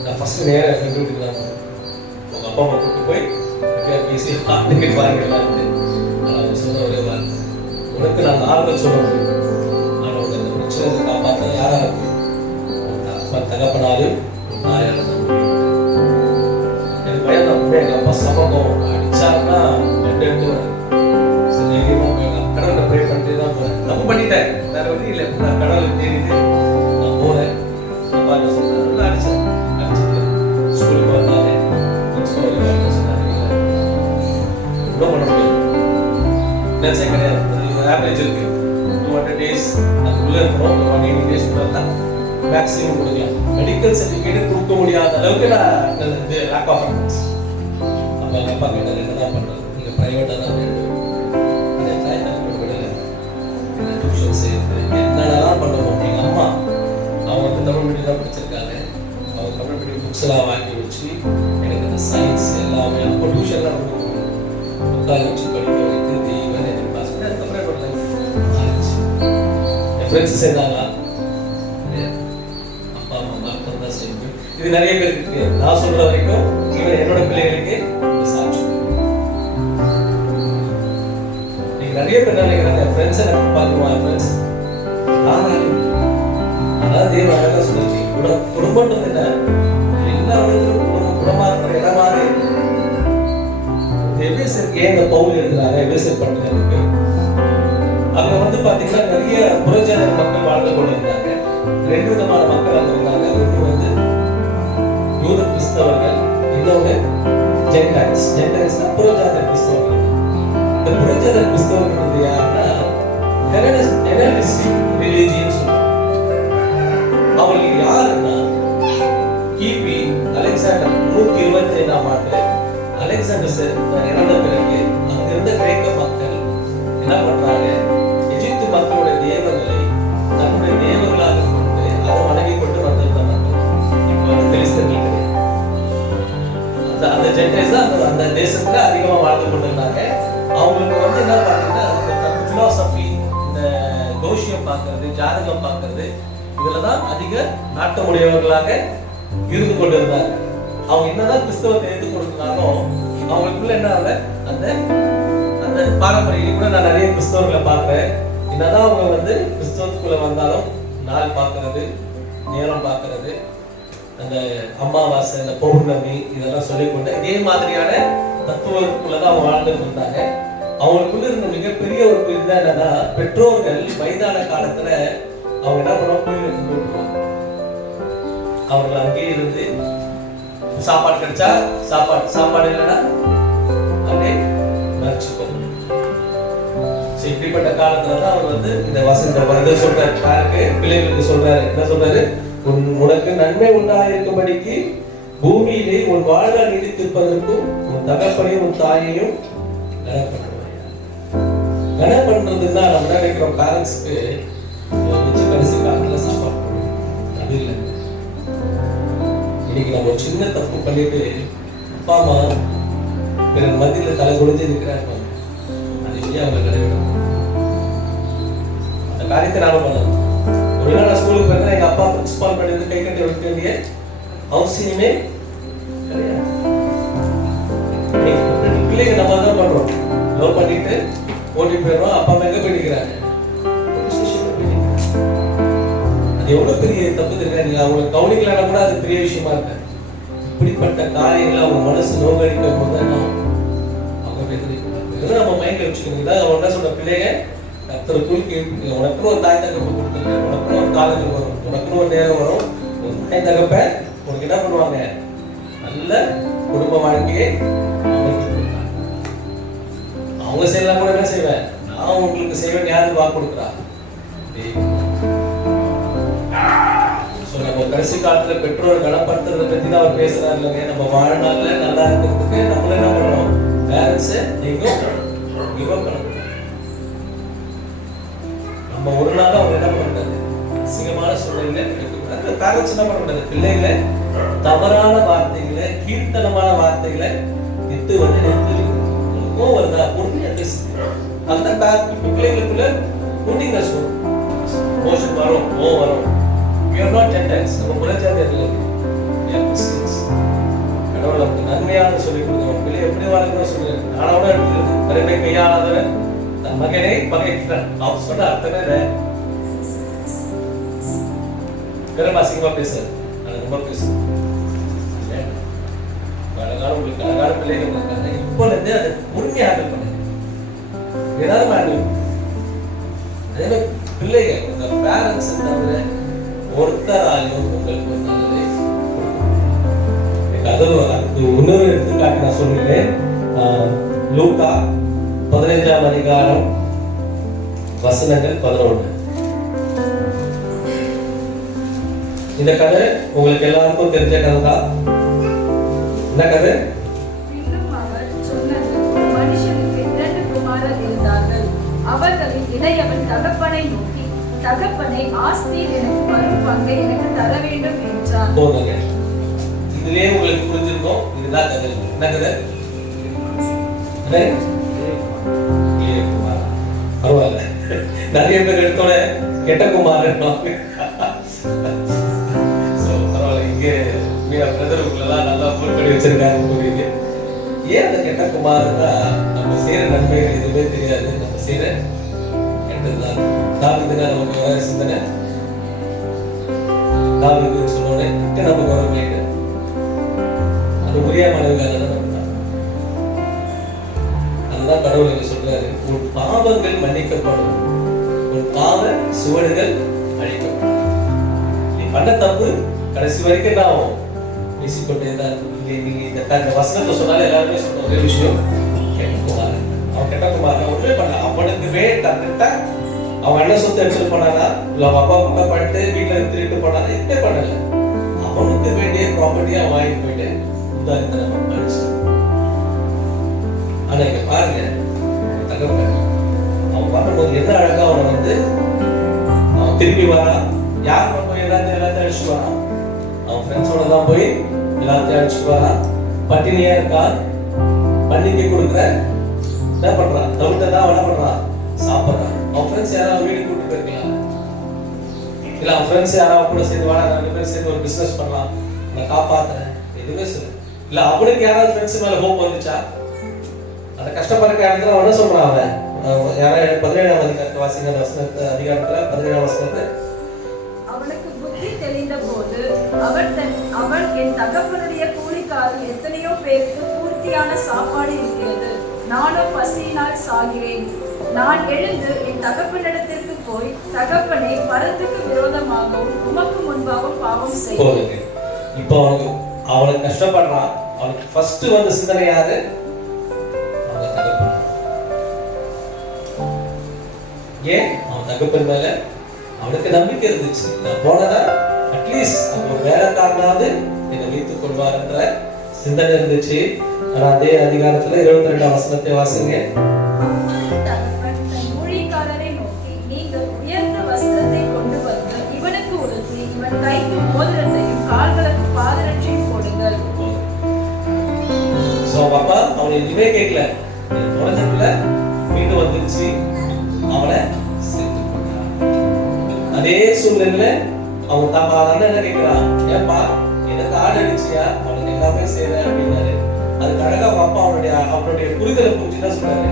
நான் ஃபர்ஸ்ட் நேராக ஃப்ரெண்ட் வீட்டுக்கு தான் போனேன். உங்கள் அப்பா அம்மா கூப்பிட்டு போய் பேசி ஹால் டிக்கெட் வாங்கிடலாம். ஆனால் அவங்க சொன்ன ஒரே வார்த்தை, உனக்கு நான் ஆறுதல் சொல்ல முடியும், ஆனால் உங்க அந்த பிரச்சனை காப்பாற்ற யாரா இருக்கும், தகப்பனாலும் தாயால தான் முடியும். எனக்கு பயம் தான். எங்க அப்பா சமகம் அடிச்சாருன்னா கடவுளை ப்ரே பண்ணிட்டு தான் போறேன். தப்பு பண்ணிட்டேன், வேற வழி இல்லை. நான் கடவுளை தேடிட்டு நான் போறேன். அப்பா என்ன சொல்றாரு, அடிச்சேன், அடிச்சுட்டு ஸ்கூலுக்கு வந்தாலே ஒன்றும் பண்ண முடியாது. நினைச்சே கிடையாது. ஆவரேஜ் இருக்கு 200 days அதுக்குள்ள இருக்கிறோம். 180 days தான் மேக்ஸிமம் கொடுக்கலாம். மெடிக்கல் சர்டிஃபிகேட் கொடுக்க முடியாத அளவுக்கு நான் இது லேக் ஆஃப் அட்டெண்டன்ஸ். அப்போ எங்கள் அப்பா கேட்டார், என்ன தான் பண்ணுறது, நீங்கள் ப்ரைவேட்டாக தான் வேணும். அதே தாய் தகவல் விடலை, டியூஷன் சேர்த்து என்னென்னலாம் பண்ணுவோம். எங்கள் அம்மா அவங்க வந்து தமிழ் மீடியம் தான் படிச்சிருக்காங்க. அவங்க தமிழ் மீடியம் புக்ஸ் எல்லாம் வாங்கி வச்சு எனக்கு அந்த சயின்ஸ் எல்லாமே அப்போ டியூஷன்லாம் கொடுக்கணும், உட்கார வச்சு படிக்க வைத்து தீவன் எதிர்பார்த்து. அதுக்கப்புறம் என்னோட லைஃப் ஆரம்பிச்சு. என் ஃப்ரெண்ட்ஸ் சேர்ந்தாங்களா, அப்பா அம்மா மாற்றம் தான் செய்யணும். இது நிறைய பேருக்கு இருக்கு. நான் சொல்ற வரைக்கும் இவன் என்னோட பிள்ளைகளுக்கு சாட்சி. நீங்க நிறைய பேர் நினைக்கிறாங்க ஃப்ரெண்ட்ஸ் எனக்கு பார்த்துருவாங்க. ஃப்ரெண்ட்ஸ் அதாவது தேவன் அழகா சொல்லிச்சு, குடும்பம் என்ன, எல்லா விதத்திலும் குடும்பமா இருக்கிற இடமாவே. எபேசியருக்கு ஏன் இந்த பவுல் எழுதுறாங்க, எபேசியர் பட்டணத்துக்கு அங்க வந்து பாத்தீங்கன்னா நிறைய புறஜாதி மக்கள் வாழ்ந்து கொண்டு இருந்தாங்க. 2 விதமான மக்கள் அங்க இருந்தாங்க. ஒன்று வந்து யூத கிறிஸ்தவர்கள், இன்னொன்று ஜென்டைல்ஸ். ஜென்டைல்ஸ்னா புறஜாதி கிறிஸ்தவர்கள். இந்த புறஜாதி கிறிஸ்தவர்கள் வந்து யாருன்னா ஹெலனிஸ்டிக் ரிலிஜியன் சொல்லுவாங்க. அவர்கள் யாருன்னா கிபி அலெக்சாண்டர் 125ஆம் ஆண்டு அலெக்சாண்டர் இறந்த பிறகு அங்கிருந்த கிரேக்க மக்கள் என்ன பண்றாங்க, எகிப்து மக்களுடைய தேவர்களை தன்னுடைய தேவர்களாக கொண்டு அதை வணங்கி கொண்டு வந்திருந்த மக்கள் இப்போ வந்து கிறிஸ்தவர்கள் கிடையாது. அந்த ஜென்டைல்ஸ் தான் அந்த தேசத்துல அதிகமா வாழ்ந்து கொண்டிருந்தாங்க. அவங்களுக்கு வந்து என்ன பார்த்தீங்கன்னா அந்த பிலாசபி, இந்த ஜோசியம் பார்க்கறது, ஜாதகம் பார்க்கறது, இதுலதான் அதிக நாட்டமுடையவர்களாக இருந்து கொண்டிருந்தாங்க. அவங்க என்னதான் கிறிஸ்தவத்தை ஏற்றுக்கொண்டிருந்தாலும் அவங்களுக்குள்ள என்ன அந்த அந்த பாரம்பரியம் கூட நான் நிறைய கிறிஸ்தவர்களை பார்க்கிறேன். என்னதான் அவங்க வந்து கிறிஸ்தவத்துக்குள்ள வந்தாலும் நாள் பார்க்கறது, நேரம் பார்க்கறது, அந்த அமாவாசை, அந்த பௌர்ணமி இதெல்லாம் சொல்லிக்கொண்டு இதே மாதிரியான தத்துவத்துக்குள்ளதான் அவங்க வாழ்ந்துட்டு இருந்தாங்க. அவங்களுக்குள்ள இருந்த மிகப்பெரிய ஒரு இதுதான் என்னன்னா, பெற்றோர்கள் வயதான காலத்துல அவங்க என்ன பண்ணுவாங்க, கோயில் எடுத்து போட்டுருவாங்க. அவர்கள் அங்கேயே இருந்து சாப்பாடு கிடைச்சா சாப்பாடு இல்லைன்னா அப்படியே மறைச்சுக்கோ. இப்படிப்பட்ட காலத்துலதான் அவர் வந்து இந்த வசந்த சொல்றாரு, யாருக்கு, பிள்ளைகளுக்கு சொல்றாரு. என்ன சொல்றாரு, உனக்கு நன்மை உண்டாயிருக்கும்படிக்கு பூமியிலே உன் வாழ்நாள் நீடித்திருப்பதற்கும் உன் தகப்பனையும் உன் தாயையும் கன பண்றதுன்னா நம்ம நினைக்கிறோம் பேரண்ட்ஸ்க்கு வச்சு கடைசி காலத்துல சாப்பாடு அது இல்லை. இன்னைக்கு நம்ம ஒரு சின்ன தப்பு பண்ணிட்டு அப்பா அம்மா பிறர் மத்தியில தலை குடிஞ்சு இருக்கிறாங்க, அது இல்லையா அவங்க கிடையாது. அந்த காரியத்தை நாம பண்ணலாம். ஒரு நாள் நான் ஸ்கூலுக்கு போயிருந்தேன், எங்க அப்பா பிரின்சிபால் பண்ணி கை கட்டி வைக்க வேண்டிய அவசியமே கிடையாது. பிள்ளைங்க நம்ம தான் பண்றோம், லவ் பண்ணிட்டு ஓடி போயிடுறோம், அப்பா அம்மா எங்க போயிடுக்கிறாங்க, அது எவ்வளவு பெரிய தப்பு தெரியாது. நீங்க அவங்களுக்கு கவனிக்கலன்னா கூட அது பெரிய விஷயமா இருக்கு. இப்படிப்பட்ட காரியங்களை அவங்க மனசு நோக்கடிக்கும் போது அவங்க பேசுறீங்க நம்ம மைண்ட்ல வச்சுக்கோங்க. அவங்க என்ன சொல்ற, பிள்ளைங்க கர்த்தருக்குள் கேட்பீங்க, உனக்குன்னு ஒரு தாய் தகப்ப கொடுத்துருங்க, உனக்குன்னு ஒரு காலங்கள் வரும், உனக்குன்னு ஒரு நேரம் வரும். ஒரு தாய் தகப்ப உனக்கு என்ன பண்ணுவாங்க, நல்ல குடும்ப வாழ்க்கையை அவங்க செய்யலாம். கூட என்ன செய்வேன், நான் உங்களுக்கு செய்வேன். யாருக்கு வாக்கு கொடுக்குறா? நம்ம கடைசி காலத்துல பெற்றோர் கனப்படுத்துறதை பத்தி தான் அவர் பேசுறாரு இல்லைங்க. நம்ம வாழ்நாள்ல நல்லா இருக்கிறதுக்கு நம்மள என்ன பண்ணணும், பேரண்ட்ஸ் நீங்க கிவ் அப் பண்ணணும். நம்ம ஒரு நாள் அவங்க என்ன பண்றது, அசிங்கமான சூழ்நிலை இருக்கக்கூடாது. பேரண்ட்ஸ் என்ன பண்ணக்கூடாது, பிள்ளைகளை தவறான வார்த்தைகளை, கீழ்த்தனமான வார்த்தைகளை இட்டு வந்து நிறுத்தி வருதா உண்மையா பேசுது. அதுதான் பிள்ளைகளுக்குள்ள உண்டிங்னஸ் வரும், மோஷன் வரும், வரும். We are not Gentiles. நம்ம புறஜாதியர்கள் இல்லை. We are Christians. கடவுள் நமக்கு நன்மையாக சொல்லிக் கொடுக்கணும். பிள்ளை எப்படி வாழ்க்கணும் சொல்லுங்க. நானோட எடுத்துக்கிறது பிறனை கையாளாதவன் தன் மகனை பகைக்கிறான். அவர் சொன்ன அர்த்தமே பெரும் அசிங்கமா பேசுறது, அது ரொம்ப பேசுறது. அழகான உங்களுக்கு அழகான பிள்ளைகள் இருக்காங்க. இப்போ இருந்து அதை உண்மையாக பண்ணுங்க. ஏதாவது மாறும். அதே மாதிரி பிள்ளைகள் உங்க பேரண்ட்ஸ் தவிர ஒருத்தராலையும் உங்களுக்கு ஒரு நல்லதை அது இன்னொரு எடுத்துக்காட்டு நான் சொல்லுகிறேன். லூக்கா 15ஆம் அதிகாரம் வசனங்கள் 11. இந்த கதை உங்களுக்கு எல்லாருக்கும் தெரிஞ்ச கதை தான். என்ன கதை? மனுஷனுக்கு 2 குமாரர் இருந்தார்கள். அவர்களில் இளையவன் தகப்பனை நோக்கி, தகப்பனை, ஆஸ்தியில் எனக்கு வரும் பங்கை எனக்கு தர வேண்டும் என்றான். போதுங்க, இதுலயே உங்களுக்கு புரிஞ்சிருக்கும். இதுதான் கதை. என்ன கதை? பரவாயில்ல, நிறைய பேர் எடுத்தோட கெட்ட குமாரன் பரவாயில்ல. இங்கே பிரதருக்குள்ளதான் நல்லா பொருட்படி வச்சிருக்காங்க. புரியுது. ஏன் அந்த கெட்ட குமாரன்னா, நம்ம செய்யற நன்மைகள் எதுவுமே தெரியாது, நம்ம செய்யற கெட்டதுதான். தாவிதுன்னா நமக்கு வர சிந்தனை, தாவிதுன்னு சொன்னோடனே நமக்கு வர கேட்டு அது உரிய மனதுக்காக தான் நம்ம. அதுதான் கடவுள் என்ன சொல்றாரு, உன் பாவங்கள் மன்னிக்கப்படும், உன் பாவ சுவடுகள் அழிக்கப்படும். நீ பண்ண தப்பு கடைசி வரைக்கும் என்ன ஆகும், பேசிக்கொண்டே தான். நீங்க இந்த வசனத்தை சொன்னாலே எல்லாருமே சொல்ற ஒரே விஷயம், கெட்ட குமாரன். அவன் கெட்ட குமாரன் ஒன்றுமே பண்ண, அவனுக்கு தன்னிட்ட அவன் என்ன சொத்து எடுத்துட்டு போனானா, இல்ல அவன் அப்பா அம்மா பண்ணிட்டு வீட்டுல திருட்டு போனானா, எதுவுமே பண்ணல. அவனுக்கு வேண்டிய ப்ராப்பர்ட்டியை அவன் வாங்கிட்டு போயிட்டு உதாரணம் அழிச்சு. ஆனா இங்க பாருங்க, தகவல் அவன் பண்ணும்போது என்ன அழகா அவனை வந்து அவன் திருப்பி வரான். யார் போய் எல்லாத்தையும் அழிச்சுட்டு வரான், அவன் ஃப்ரெண்ட்ஸோட தான் போய் எல்லாத்தையும் அழிச்சுட்டு வரான். பட்டினியா இருக்கான், பண்டிகை கொடுக்குற என்ன பண்றான், தவிர்த்து தான் என்ன பண்றான், சாப்பிட்றான். அவன் ஃப்ரெண்ட்ஸ் யாராவது வீடு கூட்டிட்டு போயிருக்கலாம், இல்ல அவன் ஃப்ரெண்ட்ஸ் யாராவது கூட சேர்ந்து வாடா 2 பேரும் சேர்ந்து ஒரு பிசினஸ் பண்ணலாம், நான் காப்பாத்துறேன், எதுவுமே சொல்லு. இல்ல அவனுக்கு யாராவது ஃப்ரெண்ட்ஸ் மேல ஹோப் வந்துச்சா, அந்த கஷ்டப்படுற காரணத்துல அவன் என்ன சொல்றான், அவன் யாராவது 17ஆம் அதிகாரத்தை வாசிங்க, அதிகாரத்துல 17ஆம் வசனத்தை. அவனுக்கு புத்தி தெளிந்த போது அவன் அவன், என் தகப்பனுடைய கூலிக்காரர் எத்தனையோ பேருக்கு பூர்த்தியான சாப்பாடு இருக்கிறது, நானோ பசியினால் சாகிறேன். நான் எழுந்து என் தகப்பனிடத்திற்கு போய், தகப்பனே, மரத்துக்கு விரோதமாகவும் உமக்கு முன்பாகவும் பாவம் செய்தேன். இப்போ அவனுக்கு கஷ்டப்படுறான். அவனுக்கு ஃபர்ஸ்ட் வந்த சிந்தனை யாரு? அவங்க தகப்பன். ஏன்? அவன் தகப்பன் மேல அவனுக்கு நம்பிக்கை இருந்துச்சு. நான் போனதா அட்லீஸ்ட் அவங்க ஒரு வேலைக்காரனாவது என்னை வைத்துக் கொள்வார் என்ற சிந்தனை இருந்துச்சு. ஆனா அதே அதிகாரத்துல 22ஆம் வசனத்தை வாசிங்க. தகப்பன் தன் ஊழியக்காரரை நோக்கி, நீங்கள் உயர்ந்த வஸ்திரத்தை கொண்டு வந்து இவனுக்கு உடுத்தி, இவன் கைக்கு மோதிரத்தையும் கால்களுக்கு பாதரட்சையும் போடுங்கள். சோ அப்பா அவன் எதுவுமே கேட்கல. தொடர்ந்துல வீடு வந்துருச்சு, அவனை சேர்த்து கொண்டான். அதே சூழ்நிலையில அவன் தப்பா என்ன கேட்கிறான், ஏப்பா எனக்கு ஆடு அடிச்சியா, அவனுக்கு எல்லாமே செய்யறேன் அப்படின்னாரு. அதுக்கு அழகா அவங்க அப்பா அவனுடைய புரிதலை புரிஞ்சுதான் சொல்றாரு,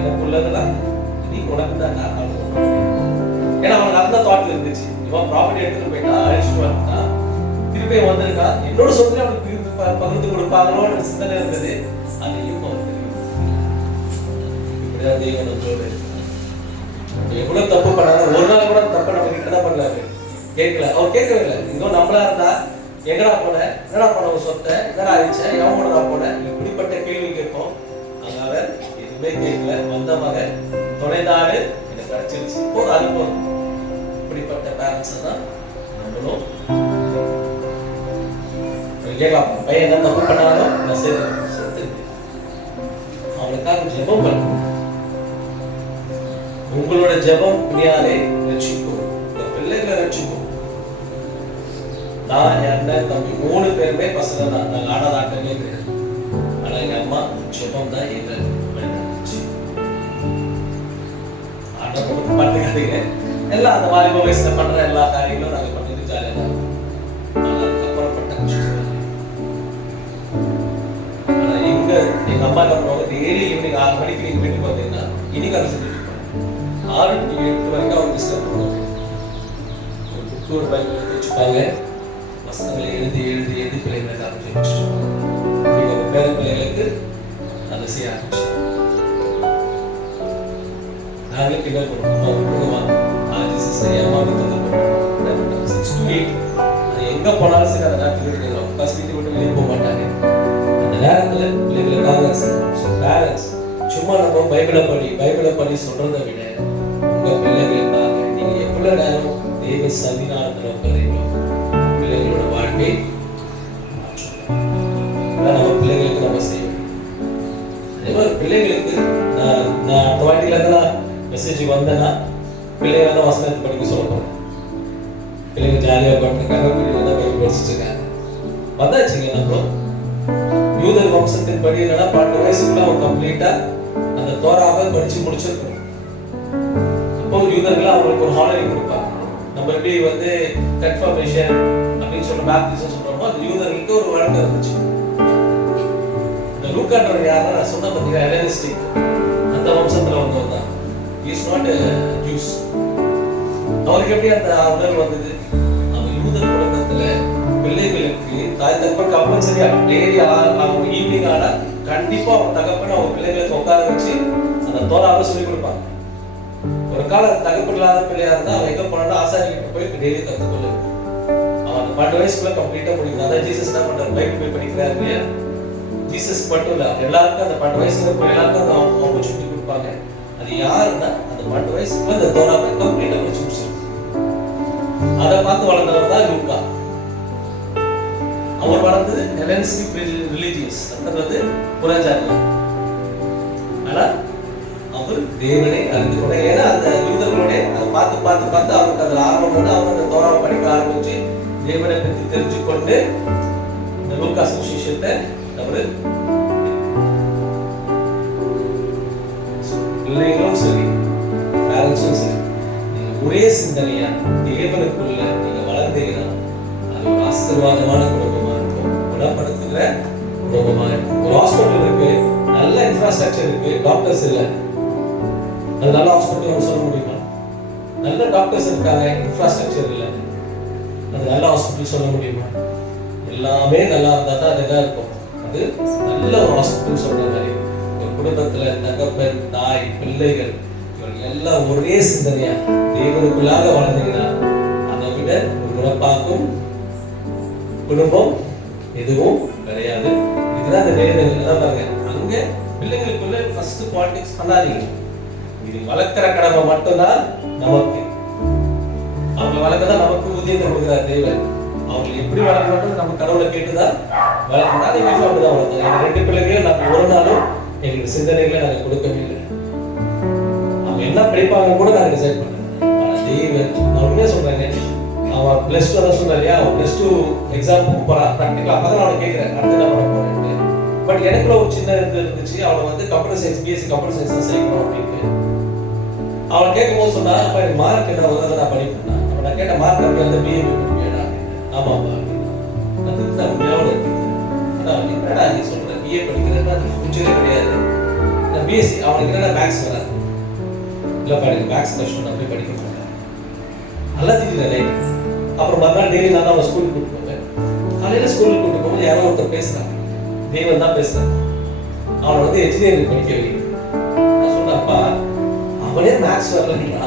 எனக்கு உள்ளதுதான் நீ உனக்கு தான். ஏன்னா அவனுக்கு அந்த தாட்ல இருந்துச்சு, இவன் ப்ராப்பர்ட்டி எடுத்துட்டு போயிட்டா, அழிச்சுட்டு வந்துட்டான், திருப்பி வந்திருக்கா, என்னோட சொத்துல அவனுக்கு பகிர்ந்து கொடுப்பாங்களோன்னு சிந்தனை இருந்தது. அதையும் இப்படிதான் தெய்வம் நம்மளோட எவ்வளவு தப்பு பண்ணாலும் ஒரு நாள் கூட தப்பு நம்ம கிட்ட தான் பண்ணாரு. கேட்கல, அவர் கேட்கவே இல்லை. இன்னும் நம்மளா இருந்தா எங்கடா போன, என்னடா பண்ண ஒரு சொத்தை, என்னடா ஆயிடுச்ச, எவனோட தான் போன, இப்படிப்பட்ட கேள்வி கேட்போம். அதனால எதுவுமே கேட்கல. வந்த மகன் தொலைநாடு எனக்கு கிடைச்சிருச்சு, போதும், அது போதும். இப்படிப்பட்ட பேரண்ட்ஸ் தான் நம்மளும் கேட்கலாம். பையன் என்ன தப்பு பண்ணாலும் நான் சேர்த்து அவனுக்காக ஜெபம் பண்ணணும். உங்களோட ஜெபம் பின்னாலே ரட்சிக்கும், இந்த பிள்ளைகளை ரட்சிக்கும். நான் என் தம்பி 3 பேருமே பசங்க தான். நாங்கள் ஆடாத ஆட்டமே கிடையாது. ஆனா எங்க அம்மா ஜெபம் தான் எங்களை வழிநடத்துச்சு. ஆட்ட போட்டு பார்த்துக்காதீங்க, எல்லாம் அந்த வாலிப வயசுல பண்ற எல்லா காரியங்களும் நாங்கள் பண்ணிட்டு ஜாலியாக தான். அதுக்கப்புறப்பட்ட கஷ்டம் எங்க அம்மா என்ன பண்ணுவாங்க, டெய்லி ஈவினிங் 6 மணிக்கு நீங்க வீட்டுக்கு வந்தீங்கன்னா இன்னைக்கு அதை செஞ்சுட்டு இருப்பாங்க. 6 to 8 வரைக்கும் அவங்க டிஸ்டர்ப் பண்ணுவாங்க. ஒரு புக்கு ஒரு பைக் எடுத்து வச்சுப்பாங்க, வசனங்களை எழுதி எழுதி எழுதி பிள்ளைங்களை ஆரம்பிச்சு வச்சுருவாங்க. இன்னைக்கு அந்த பேர பிள்ளைகளுக்கு அதை செய்ய ஆரம்பிச்சு நாங்களே கிண்டல் பண்ணுவோம், விட்டுருவாங்க. அம்மாவுக்கு தொந்தரவு 6 to 8 அது எங்க போனாலும் சரி அந்த நேரத்துக்கு ஃபர்ஸ்ட் வீட்டு விட்டு வெளியே போக மாட்டாங்க. அந்த நேரத்துல பிள்ளைகளுக்காக பேரண்ட்ஸ் சும்மா நம்ம பைபிளை படி சொல்றதை விட உங்க பிள்ளைகளுக்காக நீங்க எவ்வளவு நேரம் தெய்வ சன்னிதானத்துல உட்காரீங்களோ பிள்ளைகளோட வாழ்க்கை மாற்றும். நம்ம பிள்ளைகளுக்கு நம்ம செய்யணும். அதே மாதிரி பிள்ளைகளுக்கு நான் அந்த வாட்டில தான் மெசேஜ் வந்தேன்னா பிள்ளைகளை தான் வசனத்தை படிக்க சொல்ல போறேன். பிள்ளைங்க ஜாலியாக உட்காந்துருக்காங்க, பிள்ளைங்க தான் பைபிள் படிச்சுட்டு இருக்காங்க. வந்தாச்சுங்க நம்ம யூதர் வம்சத்தின் படி என்னன்னா 12 வயசுக்குள்ள அவங்க கம்ப்ளீட்டா அந்த தோராவை படிச்சு முடிச்சிருக்கணும். அப்போ யூதர்கள் அவங்களுக்கு ஒரு ஹானரி கொடுப்பாங்க. நம்ம எப்படி கன்ஃபர்மேஷன் அப்படின்னு சொல்ற பேப்டிசம் சொல்றோமோ அது யூதர்களுக்கு ஒரு வழக்கம் இருந்துச்சு. இந்த லூக்கான்றவர் யாருன்னா நான் சொன்ன பார்த்தீங்கன்னா ஹெலனிஸ்டிக் அந்த வம்சத்துல வந்தவர் தான். Is not juice. அவருக்கு எப்படி அந்த உணர்வு வந்தது? அவங்க யூதர் குடும்பத்துல பிள்ளைகளுக்கு தாய் தகப்பன் கம்பல்சரியா டெய்லி அவங்க ஈவினிங் ஆனா கண்டிப்பா அவங்க தகப்பன் அவங்க பிள்ளைகளுக்கு உட்கார வச்சு அந்த தோராவை சொல்லி கொடுப்பாங்க. ஒரு கால தகப்பன் இல்லாத பிள்ளையா இருந்தா அவன் எங்க போனா ஆசாரிகிட்ட போய் டெய்லி கத்துக்கொள்ள. அவன் அந்த 12 வயசுக்குள்ள கம்ப்ளீட்டா படிக்கணும். அதான் ஜீசஸ் என்ன பண்றாரு, பைபிள் போய் படிக்கிறாரு இல்லையா? ஜீசஸ் மட்டும் இல்ல, எல்லாருக்கும் அந்த 12 வயசுல எல்லாருக்கும் அவங்க சொல்லி கொடுப்பாங்க. அது யாருன்னா அந்த 12 வயசுக்குள்ள அந்த தோராவை கம்ப்ளீட்டா படிச்சு முடிச்சிருக்கு. அதை பார்த்து வளர்ந்தவர் தான் லூக்கா. அவர் வளர்ந்தது ஹெலனிஸ்டிக் ரிலிஜியஸ், அதாவது புறஜாதியம். ஆனா அவர் தேவனை அறிந்து கொண்ட, ஏன்னா அந்த யூதர்களோட அதை பார்த்து பார்த்து பார்த்து அவருக்கு அதில் ஆர்வம் வந்து அவர் அந்த தோராவை படிக்க ஆரம்பிச்சு தேவனை பற்றி தெரிஞ்சு கொண்டு இந்த லூக்கா சுவிசேஷத்தை அவர் பிள்ளைகளும் சரி பேரண்ட்ஸும் சரி ஒரே சிந்தனையா தேவனுக்குள்ள நீங்க வளர்ந்தீங்கன்னா அது ஒரு ஆசீர்வாதமான குடும்பமா இருக்கும், குணப்படுத்துகிற குடும்பமா இருக்கும். ஒரு ஹாஸ்பிட்டல் இருக்கு, நல்ல இன்ஃப்ராஸ்ட்ரக்சர் இருக்கு, டாக்டர்ஸ் இல்லை, அது நல்ல ஹாஸ்பிட்டல் சொல்ல முடியுமா? நல்ல டாக்டர்ஸ் இருக்காங்க, இன்ஃப்ராஸ்ட்ரக்சர் இல்லை, அது நல்ல ஹாஸ்பிட்டல் சொல்ல முடியுமா? எல்லாமே நல்லா இருந்தா தான் அது என்ன இருக்கும், அது நல்ல ஒரு ஹாஸ்பிட்டல் சொல்ற மாதிரி. ஒரு குடும்பத்துல தகப்பன், தாய், பிள்ளைகள் இவர்கள் எல்லாம் ஒரே சிந்தனையா தேவனுக்குள்ளாக வளர்ந்தீங்கன்னா அதை விட ஒரு குணப்பாக்கும் குடும்பம் எதுவும் கிடையாது. இதுதான் அந்த வேதனைகள் தான் பாருங்க. அங்க பிள்ளைங்களுக்குள்ள ஃபர்ஸ்ட் பாலிடிக்ஸ் பண்ணாதீங்க. இது வளர்க்கிற கடமை மட்டும்தான் நமக்கு. அவங்க வளர்க்கதான் நமக்கு ஊதியத்தை கொடுக்குறார் தேவன். அவங்க எப்படி வளர்க்கணும் நம்ம கடவுளை கேட்டுதான் வளர்க்கணும். அதே மாதிரி அப்படிதான் வளர்த்தோம். எங்க 2 பிள்ளைங்களையும் நாங்கள் ஒரு நாளும் எங்களுக்கு சிந்தனைகளை நாங்கள் கொடுக்கவே இல்லை. அவங்க என்ன படிப்பாங்க கூட நாங்கள் டிசைட் பண்ணோம். ஆனா தேவன், நான் உண்மையா சொல்றேங்க, அவன் +2 தான் சொன்னார் இல்லையா, அவன் +2 எக்ஸாம் போறான் ப்ராக்டிக்கலா. அப்பதான் அவனை கேட்கிறேன் அடுத்து என்ன பண்ண போறேன். பட் எனக்குள்ள ஒரு சின்ன இருந்துச்சு, அவனை வந்து computer science, BSc computer science தான் சேர்க்கணும் அப்படின்னு. அவனை கேட்கும் போது சொன்னா, அப்ப எனக்கு மார்க் என்ன வருது நான் படிப்பேன். அவன் நான் கேட்ட மார்க் அப்படி அந்த பிஏ படிப்பேடா. ஆமாப்பா அப்படின்னா உண்மையோட இருக்கு. ஆனா என்னடா நீ சொல்ற பிஏ படிக்கிறதுனா அது ஃபியூச்சரே கிடையாது. நான் பிஎஸ்சி, அவனுக்கு என்னடா மேக்ஸ் வராது. இல்லப்பா எனக்கு மேக்ஸ் கஷ்டம், நான் போய் படிக்க மாட்டேன். நல்லா தெரியல லைட். அப்புறம் மறுநாள் டெய்லி நான் அவன் ஸ்கூலுக்கு கூப்பிட்டு போவேன். காலையில ஸ்கூலுக்கு கூப்பிட்டு போகும்போது யாரோ ஒருத்தர் பேசுறான், தேவன் தான் பேசுறான். அவனை வந்து என்ஜினியரிங் படிக்க வைக்கிறேன். நான் சொன்னப்பா அவனே மேக்ஸ் வரலன்னா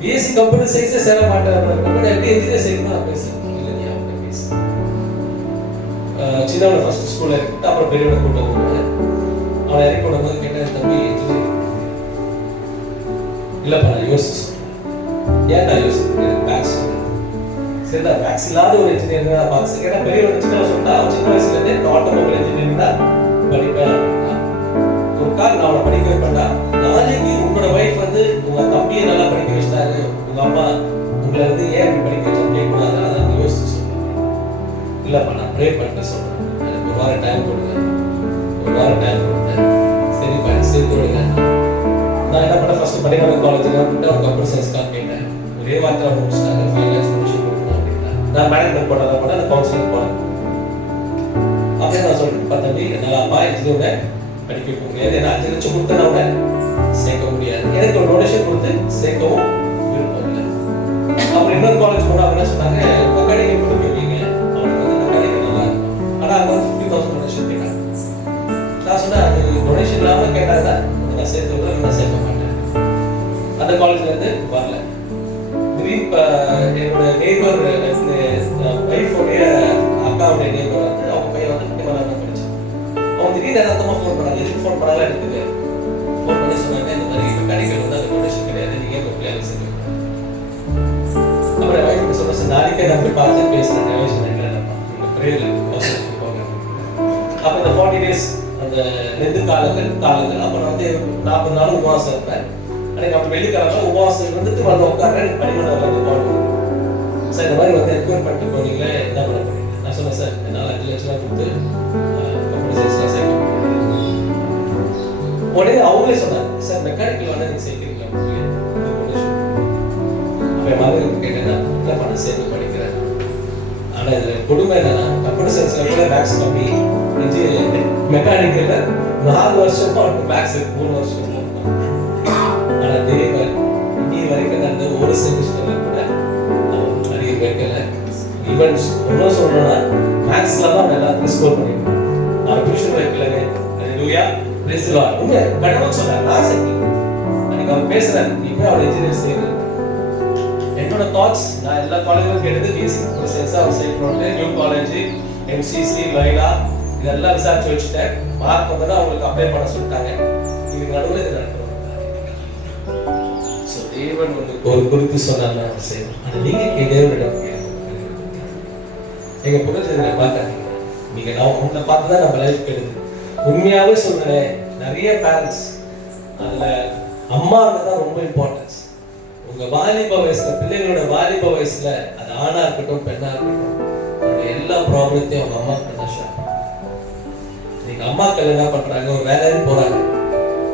பிஎஸ்சி கம்ப்யூட்டர் சயின்ஸே சேர மாட்டேன், எப்படி என்ஜினியர் சேர்க்கணும் நான் பேசுறேன். இல்லை நீ அவனை பேசு. சின்னவனை ஃபர்ஸ்ட் ஸ்கூல்ல இருக்கு, அப்புறம் பெரியவனை கூப்பிட்டு போவேன். அவனை இறக்கி விடும் போது கேட்டேன், தம்பி என்ஜினியரிங் இல்லப்பா நான் யோசிச்சு சொல்றேன். ஏன் நான் யோசிக்கிறேன், மேக்ஸ் சரிடா, மேக்ஸ் இல்லாத ஒரு இன்ஜினியர் தான் பார்த்து கேட்டால் பெரியவன் சின்ன சொன்னா அவன் சின்ன வயசுலேருந்தே ஆட்டோமொபைல் இன்ஜினியரிங் தான் படிப்பேன். ஒரு கால் நான் அவனை படிக்க வைப்பேன்டா. நாளைக்கு உங்களோட ஒய்ஃப் வந்து உங்க தம்பியை நல்லா படிக்க வச்சிட்டாரு, உங்க அம்மா உங்களை வந்து ஏன் இப்படி படிக்க வச்சு கேட்கக்கூடாது, அதை நான் யோசிச்சு சொல்றேன். இல்லப்பா நான் ப்ரே பண்ணிட்டு சொல்றேன், எனக்கு ஒரு வாரம் டைம் கொடுங்க. ஒரு வாரம் டைம் கொடுத்தேன். சரிப்பா சேர்த்து விடுங்க. நான் என்ன பண்ணேன், ஃபர்ஸ்ட் பள்ளிக்கூட காலேஜில் வந்துட்டு அவங்க கம்ப்யூட்டர் சயின்ஸ்க்காக கேட்டேன். ஒரே வார்த்தை முடிச்சிட்டாங்க, 5 lakhs முடிச்சு கொடுக்கணும் அப்படின்னா நான் மேனேஜ்மெண்ட் போனதை போனால் அந்த கவுன்சிலிங் போனேன். அப்படியே நான் சொல்லிட்டு தம்பி என்னால் அப்பா இன்ஜினியரை படிக்க வைக்க முடியாது, ஏன்னா 5 லட்சம் கொடுத்தா அவனை சேர்க்க முடியாது, எனக்கு ஒரு டொனேஷன் கொடுத்து சேர்க்கவும் விருப்பம் இல்லை. அப்புறம் இன்னொரு காலேஜ் போனால் அவங்க என்ன சொன்னாங்க, மெக்கானிக்கல் கொடுக்க வைப்பீங்க, அவனுக்கு வந்து மெக்கானிக்கல் நல்லா இருக்கும், ஆனால் அங்கே வந்து 50,000 டொனேஷன் கேட்டாங்க. நான் சொன்னேன் அது டொனேஷன் இல்லாமல் கேட்டாங்க நான் சேர்த்து விடுறேன், நான் சேர்க்க மாட்டேன். அந்த காலேஜ்ல இருந்து வரல. என்னோட நெய்பர் ஒய்ஃபோடைய அக்காவுடைய நெய்பர் வந்து அவங்க பையன் வந்து படிச்சான். அவங்க திடீர்னு எதார்த்தமா ஃபோன் பண்ணாங்க. எதுக்கு ஃபோன் பண்ணாலும் எடுத்துக்க ஃபோன் பண்ணி சொன்னாங்க, இந்த மாதிரி மெக்கானிக்கல் வந்து அது டொனேஷன் கிடையாது, நீங்க எங்க பிள்ளைங்க சேர்ந்து. அப்புறம் ஒய்ஃப் சொன்ன நாளைக்கே நான் போய் பார்த்து பேசுறேன், டொனேஷன் என்னப்பா உங்க பிரேயர் போங்க. அப்போ இந்த 40 days அந்த நெந்து காலங்கள் அப்புறம் வந்து 40 நாள் உபவாசம் இருப்பேன். அன்னைக்கு அப்போ வெள்ளிக்கிழமை உபவாசம் இருந்துட்டு வந்து உட்கார பணிமனை வந்து போகணும். சார் இந்த மாதிரி வந்து என்கொயர் பண்ணிட்டு போனீங்களே, என்ன பண்ண போறீங்க? நான் சொன்னேன் சார் என்னால் 5 லட்சம் ரூபா கொடுத்து கம்ப்யூட்டர் சயின்ஸ்லாம் சேர்க்க முடியாது. உடனே அவங்களே சொன்னாங்க, சார் மெக்கானிக்கல் வேணா நீங்கள் சேர்க்கிறீங்களா? அப்போ என் மகனுக்கு கேட்டேன், என்ன பண்ண சேர்த்து படிக்கிறேன். ஆனால் இதில் கொடுமை என்னன்னா கம்ப்யூட்டர் சயின்ஸில் கூட மேக்ஸ் கம்மி, மெக்கானிக்கல்ல 4 வருஷமா மேக்ஸ் 3 வருஷம். ஆனால் தேவன் இன்னி வரைக்கும் நடந்த ஒரு செமிஸ்டர்ல கூட நிறைய வைக்கல. ஈவன் ஒன்றும் சொல்லணும்னா மேக்ஸ்ல தான் எல்லாத்தையும் ஸ்கோர் பண்ணிருக்கோம். நான் டியூஷன் வைக்கலங்க. ஹalleluya praise the lord. உங்க கடவுள் சொன்னார், நான் செஞ்சேன். அன்னைக்கு அவன் பேசுறேன், நீ போய் அவன் இன்ஜினியர் செய்யுங்க. என்னோட தாட்ஸ் நான் எல்லா காலேஜும் கேட்டது பிஎஸ்சி கம்ப்யூட்டர் சயின்ஸ் அவன் சேர்க்கணும்னு. நியூ காலேஜ், எம்சிசி, லைலா இதெல்லாம் விசாரிச்சு வச்சுட்டேன். மார்க் வந்தா அவங்களுக்கு அப்ளை பண்ண சொல்லிட்டாங்க. இதுக்கு நடுவில் இது நடக்கும். தேவன் ஒரு குறித்து சொன்னாங்க செய்யணும். அது நீங்க தேவனிடம் எங்க புரிஞ்சதுல பார்க்காதீங்க. நீங்க நான் உங்களை பார்த்துதான் நம்ம லைஃப் கெடுது. உண்மையாவே சொல்றேன், நிறைய பேரண்ட்ஸ் அதுல அம்மா தான் ரொம்ப இம்பார்ட்டன்ஸ். உங்க வாலிப வயசுல பிள்ளைங்களோட வாலிப வயசுல அது ஆணா இருக்கட்டும் பெண்ணா இருக்கட்டும், அந்த எல்லா ப்ராப்ளத்தையும் அவங்க அம்மா கிட்ட தான் ஷேர் பண்ணுவாங்க. நீங்க அம்மாக்கள் என்ன பண்றாங்க, ஒரு வேலைன்னு போறாங்க,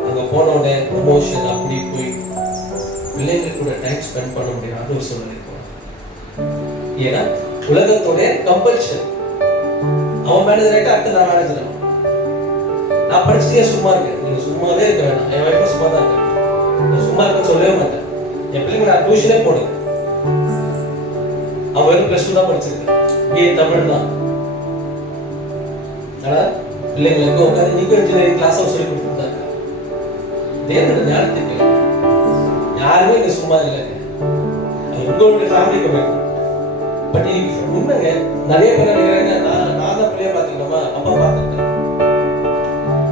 அங்க போன உடனே ப்ரொமோஷன் அப்படி போய் பிள்ளைங்களுக்கு கூட டைம் ஸ்பெண்ட் பண்ண முடியாது ஒரு சூழ்நிலை போறாங்க. ஏன்னா உலகத்தோட கம்பல்ஷன். அவன் மேனேஜர் ஆகிட்டு அடுத்து நான் மேனேஜர் ஆகும். நான் படிச்சுட்டே சும்மா இருக்கேன், நீங்க சும்மாவே இருக்க வேணாம். என் வைஃபை சும்மா தான் இருக்கேன், நான் சும்மா இருக்க சொல்லவே மாட்டேன். என் பிள்ளைங்க நான் டியூஷனே போடுறேன். அவன் வெறும் +2 தான் படிச்சிருக்கேன், பிஏ தமிழ் தான். ஆனா பிள்ளைங்களுக்கு உட்காந்து நீங்க இன்ஜினியரிங் கிளாஸ் சொல்லி கொடுத்துருந்தாங்க. தேவனோட ஞானத்துக்கு யாருமே இங்க சும்மா இல்லைங்க. அது உங்களுடைய ஃபேமிலிக்கு வேணும். பட் உண்மைங்க, நிறைய பேர் நினைக்கிறாங்க நான் தான் பிள்ளைய பார்த்துக்கணுமா, அம்மா பார்த்துக்கிட்டேன்.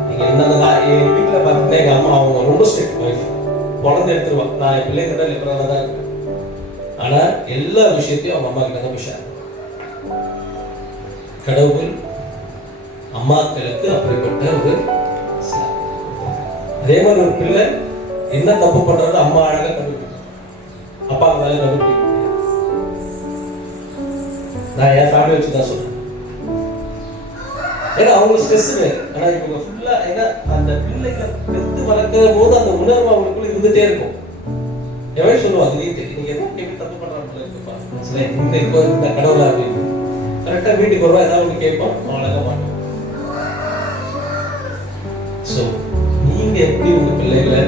நீங்க என் வீட்டில் பார்த்துக்கிட்டேன், எங்க அம்மா அவங்க ரொம்ப ஸ்ட்ரிக்ட் வைஃப், குழந்தை எடுத்துருவான். நான் என் பிள்ளைங்கிட்ட லிபரலாக தான் இருக்கேன். ஆனா எல்லா விஷயத்தையும் அவங்க அம்மா கிட்ட தான் விஷயம். கடவுள் அம்மாக்களுக்கு அப்படிப்பட்ட ஒரு அதே மாதிரி ஒரு பிள்ளை என்ன தப்பு பண்றது அம்மா அழகா கண்டுபிடிக்கும், அப்பா மேல கண்டுபிடிக்கும். நான் என் ஃபேமிலி வச்சு தான் சொல்றேன். ஏன்னா அவங்களுக்கு ஸ்ட்ரெஸ் வேறு. ஆனா இவங்க ஃபுல்லா ஏன்னா அந்த பிள்ளைகளை பெற்று வளர்க்கிற போது அந்த உணர்வு அவங்களுக்குள்ள இருந்துட்டே இருக்கும். எவன் சொல்லுவாங்க நீங்க எதுவும் கேட்டு தப்பு பண்றாங்க இந்த இப்போ இந்த கடவுளா அப்படின்னு கரெக்டா வீட்டுக்கு வருவா ஏதாவது ஒன்று கேட்போம், அழகா மாட்டோம். ஸோ நீங்க எப்படி உங்க பிள்ளைகளை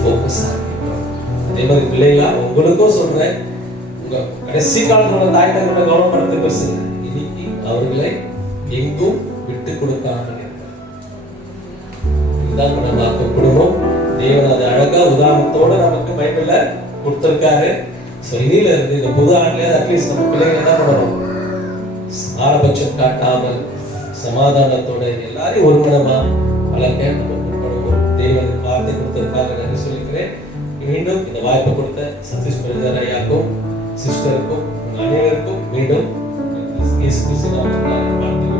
ஃபோக்கஸ் ஆகிக்கணும். அதே மாதிரி பிள்ளைகளா உங்களுக்கும் சொல்றேன், உங்க கடைசி காலத்துல தாய் தகவலை கவனப்படுத்த பேசுங்க. இன்னைக்கு அவர்களை எங்கும் விட்டு கொடுக்காம இதுதான் நம்ம குடும்பம். தேவன் அது அழகா உதாரணத்தோட நமக்கு பைபிள்ல கொடுத்திருக்காரு. ஸோ இனியில இருந்து இந்த புது ஆண்டுல அட்லீஸ்ட் நம்ம பிள்ளைங்க என்ன பண்ணணும், ஆரபட்சம் காட்டாமல் சமாதானத்தோட எல்லாரையும் ஒருமனமா வளர்க்க நம்ம முற்படுவோம். தேவன் வார்த்தை கொடுத்ததுக்காக நன்றி சொல்லிக்கிறேன். மீண்டும் இந்த வாய்ப்பை கொடுத்த சதீஷ் பிரதர் ஐயாக்கும் சிஸ்டருக்கும் அனைவருக்கும் மீண்டும் இயேசு கிறிஸ்துவின் நாமத்தில் வாழ்த்துகிறேன்.